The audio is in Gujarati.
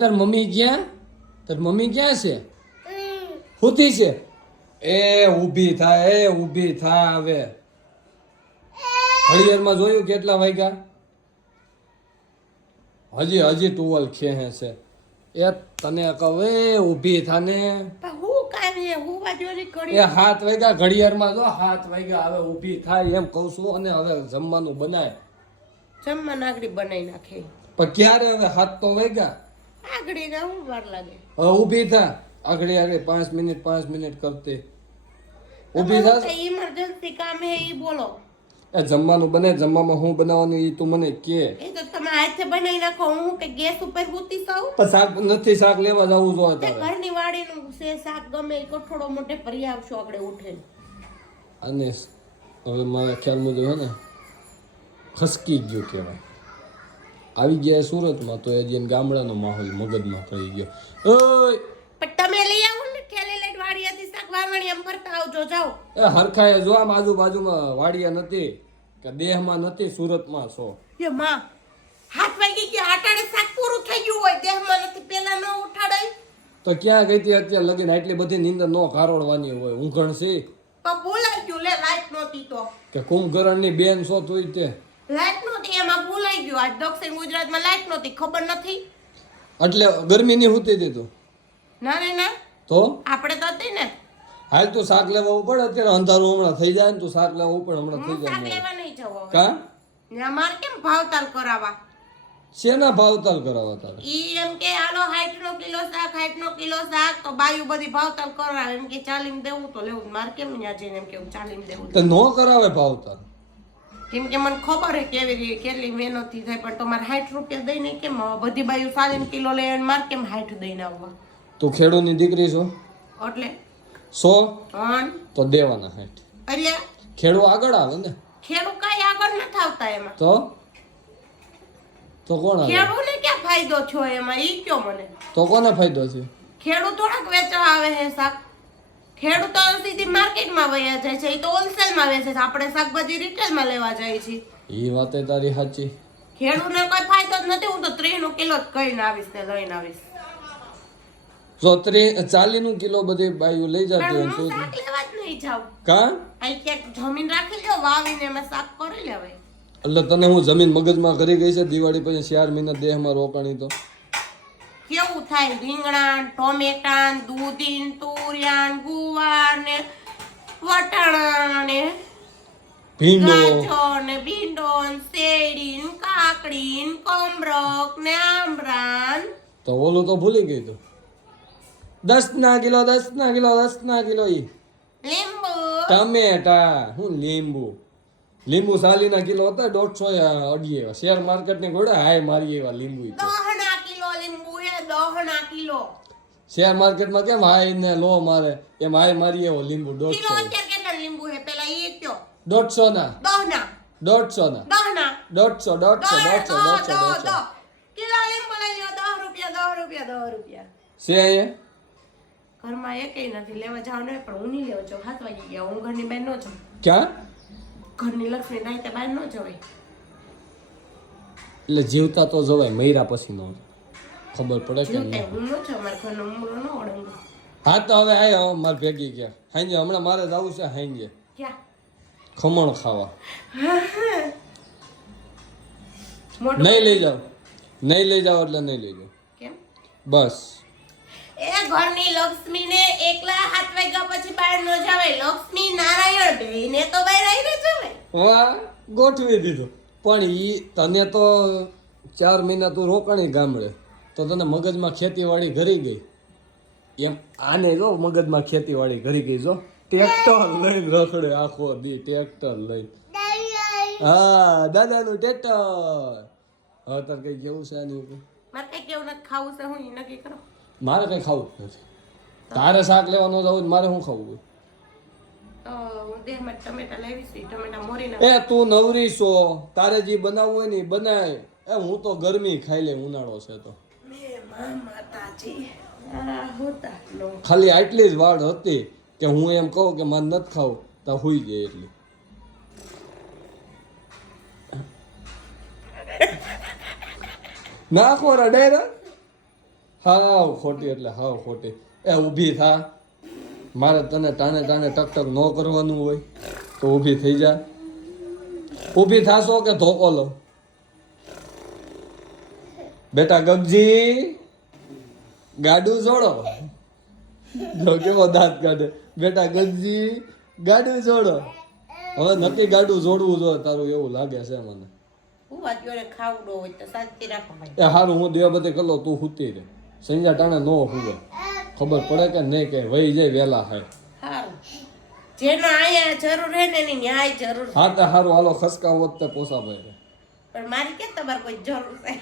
તાર મમ્મી ક્યાં? તાર મમ્મી ક્યાં છે? હુતી છે? એ ઊભી થા, એ ઊભી થા. હવે ઘડિયાળમાં જોયું કેટલા વાગ્યા? હજી હજી ટુવલ ખેહે છે. એ તને કહું, એ ઊભી થાને. એ 7 વાગ્યા ઘડિયાળમાં જો 7 વાગ્યા. હવે ઊભી થાય એમ કહું છું. અને હવે જમવાનું બનાય. જમવાનું આગળ બનાવી નાખે. પણ ક્યારે? હવે 7 તો વાગ્યા. આગળ હું વાર લાગે? હવે ઊભી થા. આગળ 5 મિનિટ કરતી ઊભી થા. ઇમરજન્સી કામ હે ઈ બોલો. એ જમવાનું બને. જમવામાં હું બનાવવાનું ઈ તું મને કે. એ તો તમે હાથે બનાવી નાખો. હું કે ગેસ ઉપર પૂતી સૌ. પણ શાક નથી, શાક લેવા જવું જોઈએ તે તારે. ઘરની વાડીનું છે શાક ગમે એ કઠોળો મોટે ભરી આવશો આગળ ઉઠે. અને હવે મારા ખ્યાલ મુજબ હે ને ખસકી ગયું કહેવાય. આવી ગયા સુરતમાં તો હજી ગામડાનો માહોલ મગજમાં પડી ગયો. ઓય પણ તમે લઈ આવો ને ઠેલી લઈને વાડીયાથી શાક વાવણી એમ કરતા આવજો. જાઓ એ હરખાએ જો આમ આજુબાજુમાં વાડિયા નથી કે દેહમાં નથી, સુરતમાં છો. એ માં 7 વાગી ગયા. આટાડે શાક પૂરું થઈ ગયું હોય દેહમાં નથી પેલા ન ઉઠાડાય તો ક્યાં ગઈ હતી અત્યારે લગીને? આટલી બધી નીંદર નો કારોડવાની હોય. ઊંઘણ છે તો બોલાઈ ગયું. લે લાઈટ નહોતી તો કે કુંભકરણની બેન છો તુંય તે? લાઈટ નહોતી એમાં ભૂલાઈ ગયું. આજ દક્ષિણ ગુજરાતમાં લાઈટ નહોતી ખબર નથી. એટલે ગરમીની હુતી હતી તું? ના રે ના તો આપણે તો હતી ને. હાલ તું શાક લેવા ઉપર. અત્યારે અંધારું હમણાં થઈ જાય ને તું શાક લેવા ઉપર હમણાં થઈ હું શાક જાય. લેવા નહીં જવો કા ને મારે કેમ ભાવતાલ કરાવવા? શેના ભાવતાલ કરાવવા તારે? ઈ એમ કે હાલો 60 કિલો શાક 60 કિલો શાક તો બાયુ બધી ભાવતાલ કરાવે. એમ કે ચાલીને દેવું તો લેવું. મારે કેમ ત્યાં જઈને એમ કેવું ચાલીને દેવું? તો નો કરાવે ભાવતાલ. કેમ કે મને ખબર હે કેવી રીતે કેટલી મહેનતથી થાય. પણ તમારે 60 રૂપિયા દઈને કેમ બધી બાયુ 40 કિલો લે અને મારે કેમ 60 દઈને આવવા? તું ખેડૂતની દીકરી છો એટલે 100 તો દેવાના 60. એટલે ખેડૂ આગળ આવે ને. ખેડૂત કઈ આગળ નથી આવતા એમાં. તો કોણ આવે? ખેડૂતને ક્યાં ફાયદો થયો એમાં ઈ કયો મને. તો કોને ફાયદો છે? ખેડૂત થોડાક વેચવા આવે છે શાક. ખેડૂતો સીધી માર્કેટમાં વયા જાય છે. ઈ તો હોલસેલમાં વેચે છે. આપણે શાકભાજી રિટેલમાં લેવા જાય છે. ઈ વાતે તારી સાચી. ખેડૂતને કોઈ ફાયદો જ નથી. હું તો 30 કિલો જ કઈને આવીશ ને લઈને આવીશ. જો 40 કિલો બધી બાયું લઈ જતી હોય હું તો શાક લેવા જ નહીં જાઉં. કા? અહીં ક્યાંક જમીન રાખી લ્યો વાવીને એમાં શાક કરી લેવાય. એટલે તને હું જમીન મગજમાં કરી ગઈ છે દિવાળી પછી 4 મહિના દેહમાં રોકાણી તો કેવું થાય? રીંગણા, ટોમેટા, દૂધી, તુરિયા, ગુવાર ને વટાણા ને ભીંડો ગાજર ને ભીંડો ને શેરડી ને કાકડી ને કમરક ને આંબળા ને તો ઓલું તો ભૂલી ગઈ તું. 10 કિલો ઈ લીંબુ. ટમેટા હું લીંબુ 40 કિલો હતા. 150 અડીએ શેર માર્કેટ ની ઘોડા હાય મારી એવા લીંબુ. 10 કિલો લીંબુ હે 10 કિલો. શેર માર્કેટ માં કેમ હાય ને લો મારે એમ હાય મારી એવો લીંબુ કિલો 150. અત્યારે કેટલા લીંબુ હે પેલા ઈ કયો? 150 ના 10 ના 150 કિલો લીંબુ લઈ લ્યો. 10 રૂપિયા છે અહીંયા ઘરમાં એકેય નથી. લેવા જાવ ને પણ હું નહીં લેવા જાઉં. 7 વાગી ગયા. હું ઘરની બહાર ન જાઉં. ક્યાં? ઘરની લક્ષ્મી નાઈતે બહાર ન જવાય. એટલે જીવતા તો જવાય, મૈરા પછી નો ખબર પડે કે જીવતે હું ન જાઉં. મારા ઘરનો ઉમરો ન ઓળંગો. હા તો હવે આયો માર ભેગી ગયા હાંજે. હમણાં મારે જવું છે હાંજે ક્યાં? ખમણ ખાવા. મોટું નહીં લઈ જાવ એટલે નહીં લઈ જાવ કેમ? બસ. એ ઘરની લક્ષ્મીને એકલા 7 વાગ્યા પછી બહાર ન જવાય. લક્ષ્મી નારાયણ બેયને તો બહાર આવીને જવાય. વાહ ગોઠવી દીધું. પણ ઈ તને તો 4 મહિના તું રોકાણી ગામડે તો તને મગજમાં ખેતીવાડી ઘરી ગઈ એમ. આને જો મગજમાં ખેતીવાડી ઘરી ગઈ. જો ટ્રેક્ટર લઈને રખડે આખો દી. ટ્રેક્ટર લઈને હા દાદાનું ટ્રેક્ટર. હવે તાર કઈ કેવું છે આની ઉપર? મારે કઈ કેવું નથી. ખાવું છે હું ઈ નક્કી કરો. મારે કઈ ખાવું જ નથી. તારે શાક લેવા ન જવું મારે શું ખાવું? તો હું દેહમાં ટમેટા લાવી છું. ટમેટા મોરીને એ તું નવરી છો, તારે જે બનાવવું હોય ને ઈ બનાય. એ હું તો ગરમી ખાઈ લે. ઉનાળો છે તો માતાજી હોતા નો. ખાલી આટલી જ વાડ હતી કે હું એમ કહું કે મારે નથી ખાવું તો હુઈ ગઈ. એટલી નાખો ડાયરા હાવ ખોટી એટલે હાવ ખોટી. એ ઊભી થા. મારે તને ટાણે ટાણે ટક ટક ન કરવાનું હોય તો ઊભી થઈ જા. ઊભી થાશો કે ધોકો લો? બેટા ગગજી ગાડું જોડો. જો કેવો દાંત કાઢે. બેટા ગગજી ગાડું જોડો. હવે નક્કી ગાડું જોડવું જોઈએ તારું એવું લાગે છે મને. હું વાત જોડે ખાવડો હોય તો શાંતિ રાખો ભાઈ. એ હારું હું દેવાબતી કર લઉં, તું હુતી રે. સંજા ટાણે નો હુવે. ખબર પડે કે નહીં કે વહી જાય વેલા હાય. સારું જેનો અહીંયા જરૂર હે ને એની ન્યાય જરૂર છે. હા તો હારું હાલો ખસકા વખતે પોસા ભાઈ. પણ મારી કે તમારે કોઈ જરૂર છે